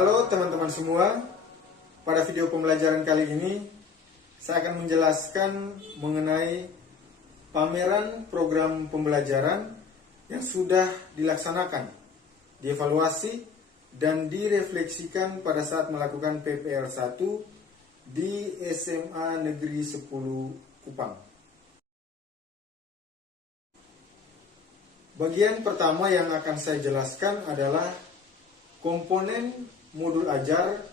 Halo teman-teman semua, pada video pembelajaran kali ini saya akan menjelaskan mengenai pameran program pembelajaran yang sudah dilaksanakan, dievaluasi dan direfleksikan pada saat melakukan PPL 1 di SMA Negeri 10 Kupang. Bagian pertama yang akan saya jelaskan adalah komponen modul ajar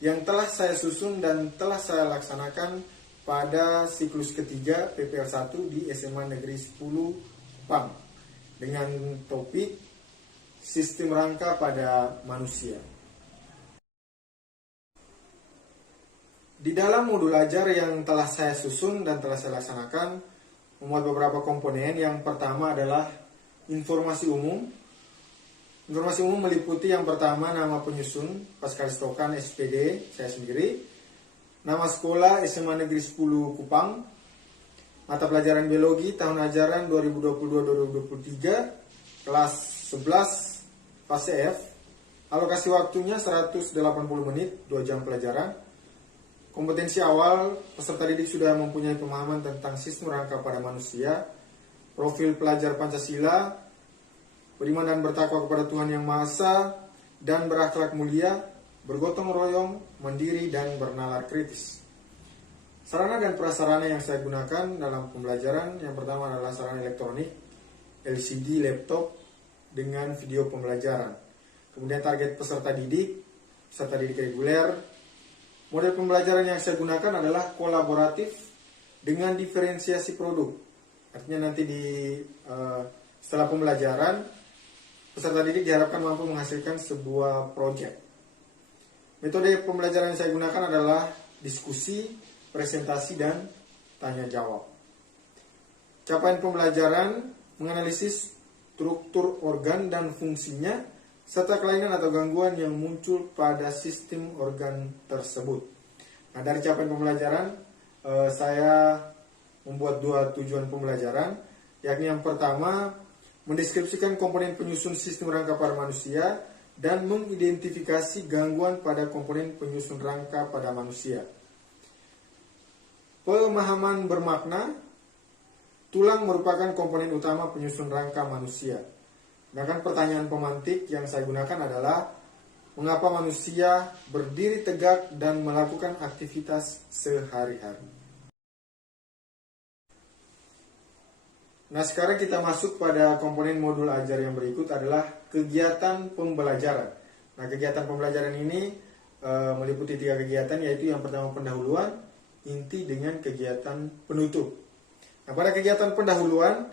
yang telah saya susun dan telah saya laksanakan pada siklus ketiga PPL 1 di SMA Negeri 10 Kupang dengan topik sistem rangka pada manusia. Di dalam modul ajar yang telah saya susun dan telah saya laksanakan, memuat beberapa komponen. Yang pertama adalah informasi umum. Informasi umum meliputi yang pertama nama penyusun Paskalistokan SPD saya sendiri, nama sekolah SMA Negeri 10 Kupang, mata pelajaran biologi tahun ajaran 2022-2023 kelas 11 fase F, alokasi waktunya 180 menit 2 jam pelajaran. Kompetensi awal, peserta didik sudah mempunyai pemahaman tentang sistem rangka pada manusia, profil pelajar Pancasila, beriman dan bertakwa kepada Tuhan Yang Maha Esa, dan berakhlak mulia, bergotong royong, mandiri, dan bernalar kritis. Sarana dan prasarana yang saya gunakan dalam pembelajaran, yang pertama adalah sarana elektronik, LCD, laptop, dengan video pembelajaran. Kemudian target peserta didik reguler. Model pembelajaran yang saya gunakan adalah kolaboratif dengan diferensiasi produk. Artinya nanti setelah pembelajaran, peserta didik diharapkan mampu menghasilkan sebuah proyek. Metode pembelajaran yang saya gunakan adalah diskusi, presentasi, dan tanya jawab. Capaian pembelajaran menganalisis struktur organ dan fungsinya, serta kelainan atau gangguan yang muncul pada sistem organ tersebut. Nah, dari capaian pembelajaran, saya membuat 2 tujuan pembelajaran, yakni yang pertama, mendeskripsikan komponen penyusun sistem rangka pada manusia dan mengidentifikasi gangguan pada komponen penyusun rangka pada manusia. Pemahaman bermakna, tulang merupakan komponen utama penyusun rangka manusia. Sedangkan pertanyaan pemantik yang saya gunakan adalah, mengapa manusia berdiri tegak dan melakukan aktivitas sehari-hari? Nah, sekarang kita masuk pada komponen modul ajar yang berikut adalah kegiatan pembelajaran. Nah, kegiatan pembelajaran ini meliputi 3 kegiatan, yaitu yang pertama pendahuluan, inti, dengan kegiatan penutup. Nah, pada kegiatan pendahuluan,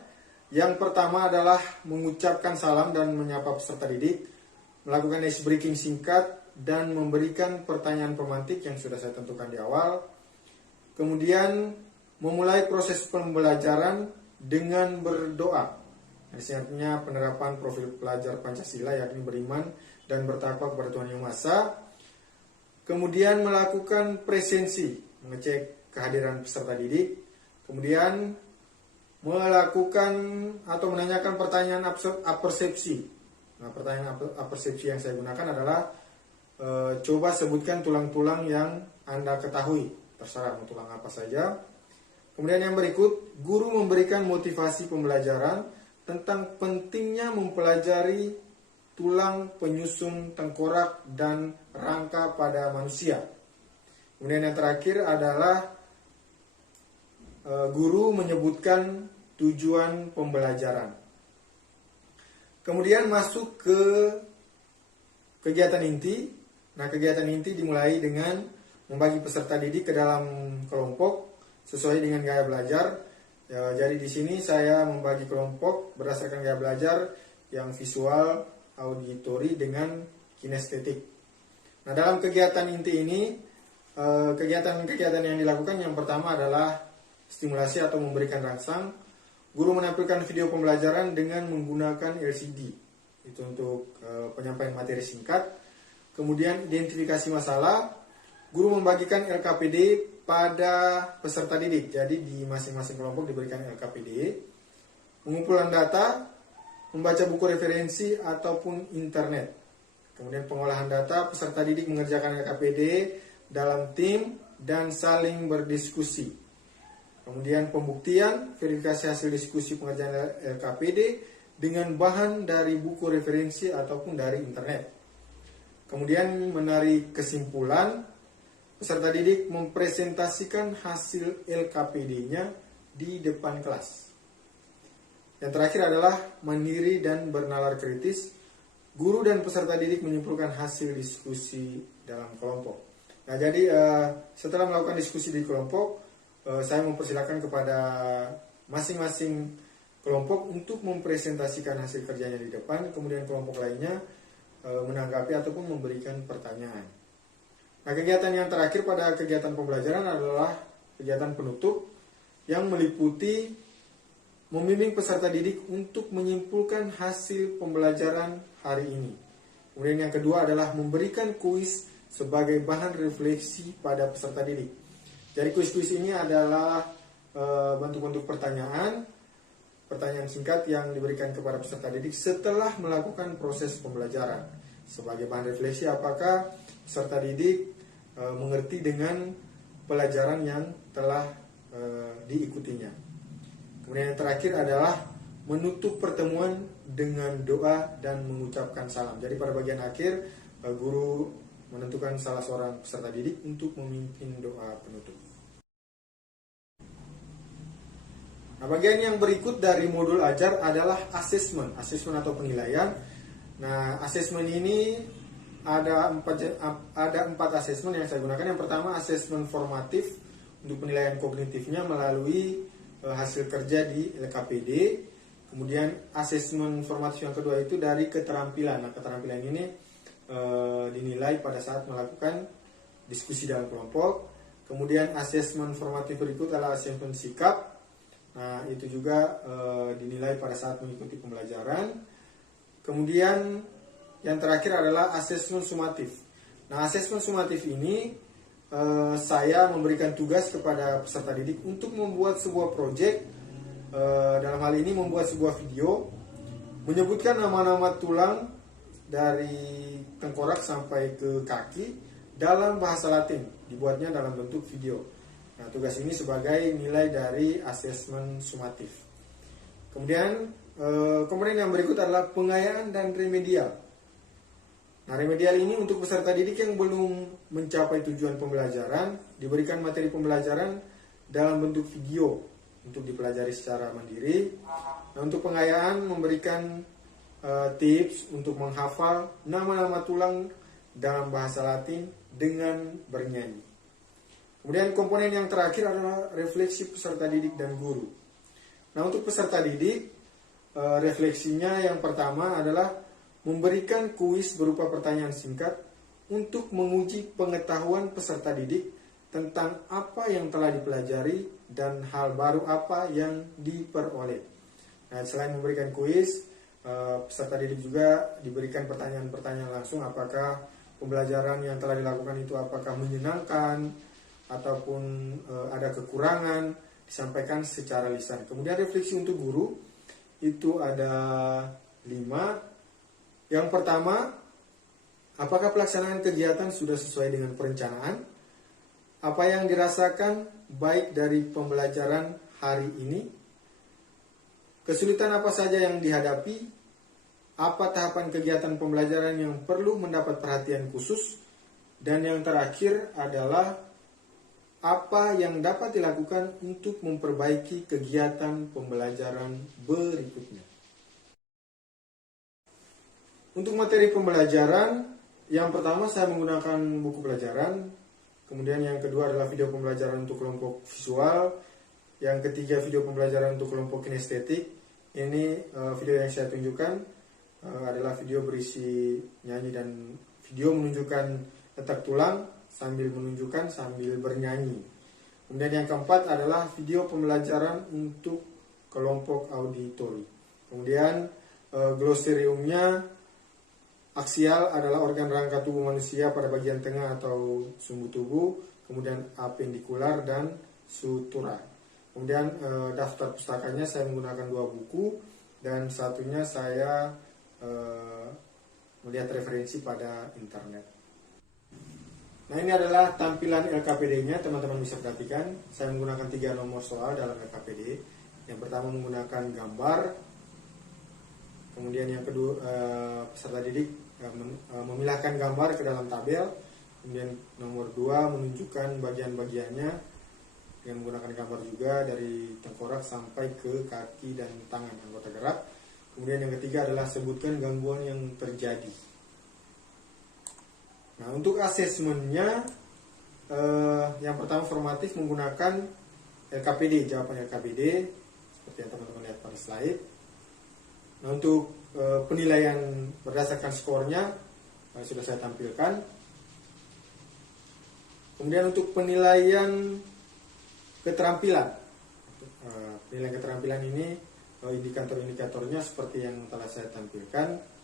yang pertama adalah mengucapkan salam dan menyapa peserta didik, melakukan ice breaking singkat, dan memberikan pertanyaan pemantik yang sudah saya tentukan di awal. Kemudian memulai proses pembelajaran dengan berdoa. Artinya penerapan profil pelajar Pancasila, yakni beriman dan bertakwa kepada Tuhan Yang Maha Esa. Kemudian melakukan presensi, mengecek kehadiran peserta didik. Kemudian melakukan atau menanyakan pertanyaan apersepsi. Nah, pertanyaan apersepsi yang saya gunakan adalah coba sebutkan tulang-tulang yang Anda ketahui, terserah mau tulang apa saja. Kemudian yang berikut, guru memberikan motivasi pembelajaran tentang pentingnya mempelajari tulang penyusun tengkorak dan rangka pada manusia. Kemudian yang terakhir adalah guru menyebutkan tujuan pembelajaran. Kemudian masuk ke kegiatan inti. Nah, kegiatan inti dimulai dengan membagi peserta didik ke dalam kelompok sesuai dengan gaya belajar. Jadi di sini saya membagi kelompok berdasarkan gaya belajar yang visual, auditori, dengan kinestetik. Nah, dalam kegiatan inti ini, kegiatan-kegiatan yang dilakukan yang pertama adalah stimulasi atau memberikan rangsang. Guru menampilkan video pembelajaran dengan menggunakan LCD. Itu untuk penyampaian materi singkat. Kemudian identifikasi masalah. Guru membagikan LKPD pada peserta didik. Jadi di masing-masing kelompok diberikan LKPD. Pengumpulan data, membaca buku referensi ataupun internet. Kemudian pengolahan data, peserta didik mengerjakan LKPD dalam tim dan saling berdiskusi. Kemudian pembuktian, verifikasi hasil diskusi pengerjaan LKPD dengan bahan dari buku referensi ataupun dari internet. Kemudian menarik kesimpulan, peserta didik mempresentasikan hasil LKPD-nya di depan kelas. Yang terakhir adalah mandiri dan bernalar kritis. Guru dan peserta didik menyimpulkan hasil diskusi dalam kelompok. Nah, jadi setelah melakukan diskusi di kelompok, saya mempersilakan kepada masing-masing kelompok untuk mempresentasikan hasil kerjanya di depan, kemudian kelompok lainnya menanggapi ataupun memberikan pertanyaan. Nah, kegiatan yang terakhir pada kegiatan pembelajaran adalah kegiatan penutup yang meliputi membimbing peserta didik untuk menyimpulkan hasil pembelajaran hari ini. Kemudian yang kedua adalah memberikan kuis sebagai bahan refleksi pada peserta didik. Jadi kuis-kuis ini adalah bentuk-bentuk pertanyaan singkat yang diberikan kepada peserta didik setelah melakukan proses pembelajaran. Sebagai bahan refleksi apakah peserta didik mengerti dengan pelajaran yang telah diikutinya. Kemudian yang terakhir adalah menutup pertemuan dengan doa dan mengucapkan salam. Jadi pada bagian akhir, guru menentukan salah seorang peserta didik untuk memimpin doa penutup. Nah, bagian yang berikut dari modul ajar adalah asesmen atau penilaian. Nah, asesmen ini ada empat asesmen yang saya gunakan. Yang pertama, asesmen formatif untuk penilaian kognitifnya melalui hasil kerja di LKPD. Kemudian asesmen formatif yang kedua itu dari keterampilan. Nah, keterampilan ini dinilai pada saat melakukan diskusi dalam kelompok. Kemudian asesmen formatif berikut adalah asesmen sikap. Nah, itu juga dinilai pada saat mengikuti pembelajaran. Kemudian yang terakhir adalah asesmen sumatif. Nah, asesmen sumatif ini saya memberikan tugas kepada peserta didik untuk membuat sebuah proyek, dalam hal ini membuat sebuah video menyebutkan nama-nama tulang dari tengkorak sampai ke kaki dalam bahasa Latin, dibuatnya dalam bentuk video. Nah, tugas ini sebagai nilai dari asesmen sumatif. Kemudian komponen yang berikut adalah pengayaan dan remedial. Nah, remedial ini untuk peserta didik yang belum mencapai tujuan pembelajaran, diberikan materi pembelajaran dalam bentuk video untuk dipelajari secara mandiri. Nah, untuk pengayaan memberikan tips untuk menghafal nama-nama tulang dalam bahasa Latin dengan bernyanyi. Kemudian komponen yang terakhir adalah refleksi peserta didik dan guru. Nah, untuk peserta didik, refleksinya yang pertama adalah memberikan kuis berupa pertanyaan singkat untuk menguji pengetahuan peserta didik tentang apa yang telah dipelajari dan hal baru apa yang diperoleh. Nah, selain memberikan kuis, peserta didik juga diberikan pertanyaan-pertanyaan langsung apakah pembelajaran yang telah dilakukan itu apakah menyenangkan ataupun ada kekurangan, disampaikan secara lisan. Kemudian refleksi untuk guru itu ada 5. Yang pertama, apakah pelaksanaan kegiatan sudah sesuai dengan perencanaan? Apa yang dirasakan baik dari pembelajaran hari ini? Kesulitan apa saja yang dihadapi? Apa tahapan kegiatan pembelajaran yang perlu mendapat perhatian khusus? Dan yang terakhir adalah apa yang dapat dilakukan untuk memperbaiki kegiatan pembelajaran berikutnya. Untuk materi pembelajaran, yang pertama saya menggunakan buku pelajaran, kemudian yang kedua adalah video pembelajaran untuk kelompok visual, yang ketiga video pembelajaran untuk kelompok kinestetik. Ini video yang saya tunjukkan adalah video berisi nyanyi dan video menunjukkan letak tulang sambil menunjukkan sambil bernyanyi. Kemudian yang keempat adalah video pembelajaran untuk kelompok auditori. Kemudian glosariumnya, aksial adalah organ rangka tubuh manusia pada bagian tengah atau sumbu tubuh, kemudian apendikular dan sutura. Kemudian daftar pustakanya saya menggunakan 2 buku dan satunya saya melihat referensi pada internet. Nah, ini adalah tampilan LKPD-nya, teman-teman bisa perhatikan. Saya menggunakan 3 nomor soal dalam LKPD. Yang pertama menggunakan gambar, kemudian yang kedua peserta didik memilahkan gambar ke dalam tabel, kemudian nomor 2 menunjukkan bagian-bagiannya dengan menggunakan gambar juga dari tengkorak sampai ke kaki dan tangan anggota gerak. Kemudian yang ketiga adalah sebutkan gangguan yang terjadi. Nah, untuk asesmennya yang pertama formatif menggunakan LKPD, jawaban LKPD seperti yang teman-teman lihat pada slide. Nah, untuk penilaian berdasarkan skornya sudah saya tampilkan. Kemudian untuk penilaian keterampilan, penilaian keterampilan ini indikator-indikatornya seperti yang telah saya tampilkan.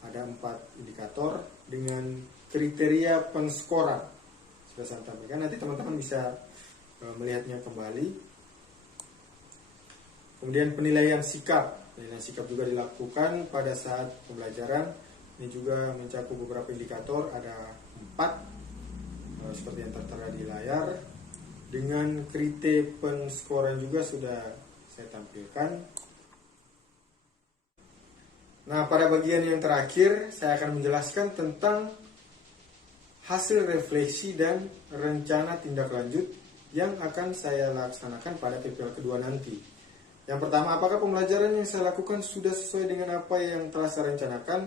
Ada 4 indikator dengan kriteria pengskoran sudah saya tampilkan. Nanti teman-teman bisa melihatnya kembali. Kemudian penilaian sikap juga dilakukan pada saat pembelajaran. Ini juga mencakup beberapa indikator, ada 4 seperti yang tertera di layar. Dengan kriteria pengskoran juga sudah saya tampilkan. Nah, pada bagian yang terakhir saya akan menjelaskan tentang hasil refleksi dan rencana tindak lanjut yang akan saya laksanakan pada PPL kedua nanti. Yang pertama, apakah pembelajaran yang saya lakukan sudah sesuai dengan apa yang telah saya rencanakan?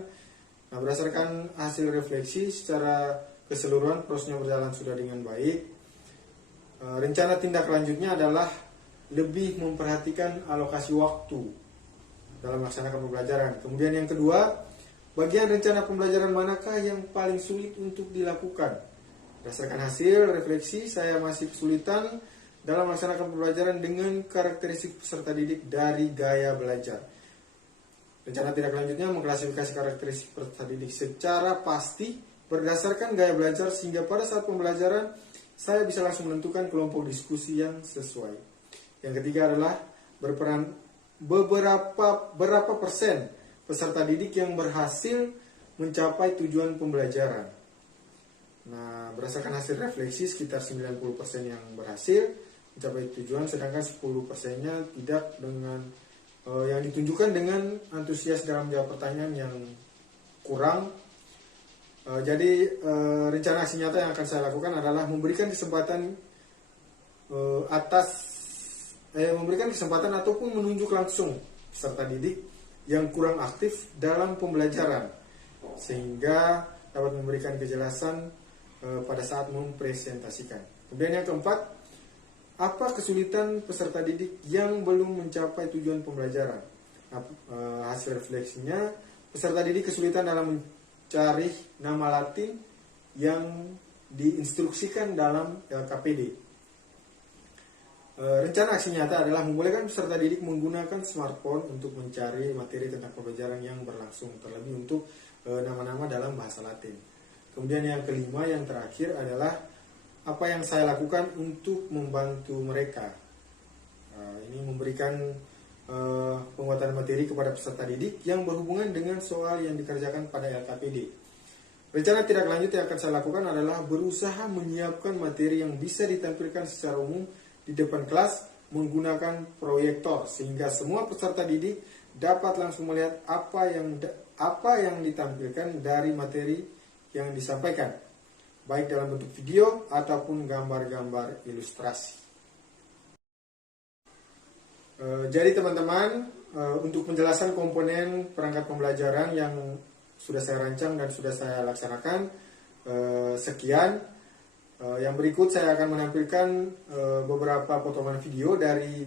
Nah, berdasarkan hasil refleksi secara keseluruhan prosesnya berjalan sudah dengan baik. Rencana tindak lanjutnya adalah lebih memperhatikan alokasi waktu dalam melaksanakan pembelajaran. Kemudian yang kedua, bagian rencana pembelajaran manakah yang paling sulit untuk dilakukan? Berdasarkan hasil refleksi, saya masih kesulitan dalam melaksanakan pembelajaran dengan karakteristik peserta didik dari gaya belajar. Rencana tindak lanjutnya mengklasifikasi karakteristik peserta didik secara pasti berdasarkan gaya belajar sehingga pada saat pembelajaran saya bisa langsung menentukan kelompok diskusi yang sesuai. Yang ketiga adalah berapa persen peserta didik yang berhasil mencapai tujuan pembelajaran. Nah, berdasarkan hasil refleksi sekitar 90% yang berhasil mencapai tujuan, sedangkan 10%-nya tidak dengan yang ditunjukkan dengan antusias dalam jawab pertanyaan yang kurang. Jadi rencana aksi nyata yang akan saya lakukan adalah memberikan kesempatan memberikan kesempatan ataupun menunjuk langsung peserta didik yang kurang aktif dalam pembelajaran sehingga dapat memberikan kejelasan pada saat mempresentasikan. Kemudian yang keempat, apa kesulitan peserta didik yang belum mencapai tujuan pembelajaran? Nah, hasil refleksinya, peserta didik kesulitan dalam mencari nama Latin yang diinstruksikan dalam LKPD. Rencana aksi nyata adalah membolehkan peserta didik menggunakan smartphone untuk mencari materi tentang pembelajaran yang berlangsung, terlebih untuk nama-nama dalam bahasa Latin. Kemudian yang kelima, yang terakhir adalah apa yang saya lakukan untuk membantu mereka. Ini memberikan penguatan materi kepada peserta didik yang berhubungan dengan soal yang dikerjakan pada LKPD. Rencana tindak lanjut yang akan saya lakukan adalah berusaha menyiapkan materi yang bisa ditampilkan secara umum di depan kelas menggunakan proyektor sehingga semua peserta didik dapat langsung melihat apa yang ditampilkan dari materi yang disampaikan, baik dalam bentuk video ataupun gambar-gambar ilustrasi. Jadi teman-teman, untuk penjelasan komponen perangkat pembelajaran yang sudah saya rancang dan sudah saya laksanakan, sekian. Yang berikut saya akan menampilkan beberapa potongan video dari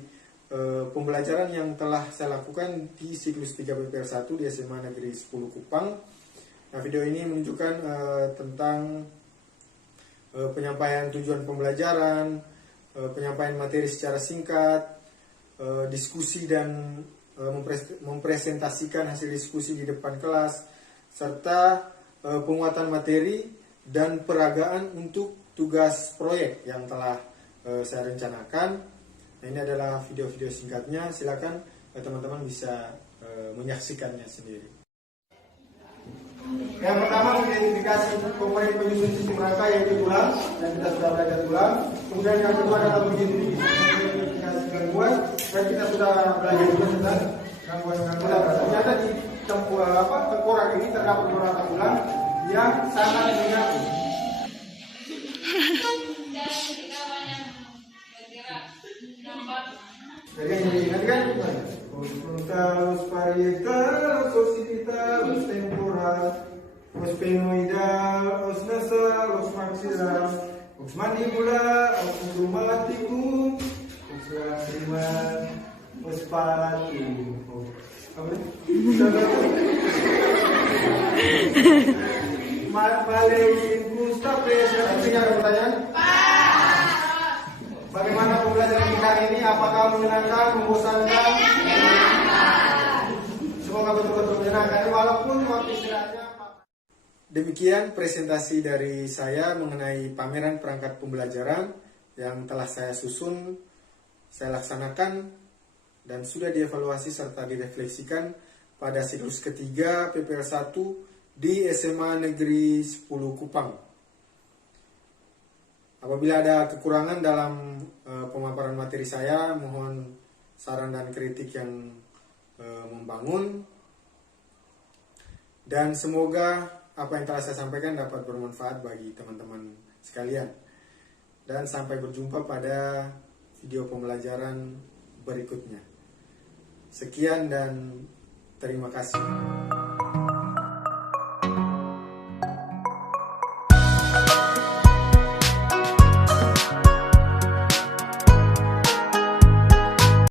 pembelajaran yang telah saya lakukan di siklus 3 PPR1 di SMA Negeri 10 Kupang. Nah, video ini menunjukkan tentang penyampaian tujuan pembelajaran, penyampaian materi secara singkat, diskusi dan mempresentasikan hasil diskusi di depan kelas, serta penguatan materi dan peragaan untuk tugas proyek yang telah saya rencanakan. Nah, ini adalah video-video singkatnya, silakan teman-teman bisa menyaksikannya sendiri. Yang pertama mengidentifikasi komponen penyusun sistem rangka yaitu tulang, dan kita sudah belajar tulang. Kemudian yang kedua adalah mengidentifikasi gangguan, dan kita sudah belajar juga tentang gangguan-gangguan. Ternyata di tengkorak ini terdapat beberapa tulang yang sangat menyatu. Jadi yang diingat kan? Frontalis parietal, occipital, temporal, sphenoidal, nasal, maxilar, mandibular, dramaticum, lacrimal, palatum. Maleus ingusta presa. Artinya ada pertanyaan? Bagaimana pembelajaran kita hari ini? Apakah menyenangkan, membosankan? Semoga betul-betul menyenangkan walaupun waktu istirahatnya. Demikian presentasi dari saya mengenai pameran perangkat pembelajaran yang telah saya susun, saya laksanakan dan sudah dievaluasi serta direfleksikan pada siklus ketiga PPL 1 di SMA Negeri 10 Kupang. Apabila ada kekurangan dalam pemaparan materi saya, mohon saran dan kritik yang membangun. Dan semoga apa yang telah saya sampaikan dapat bermanfaat bagi teman-teman sekalian. Dan sampai berjumpa pada video pembelajaran berikutnya. Sekian dan terima kasih.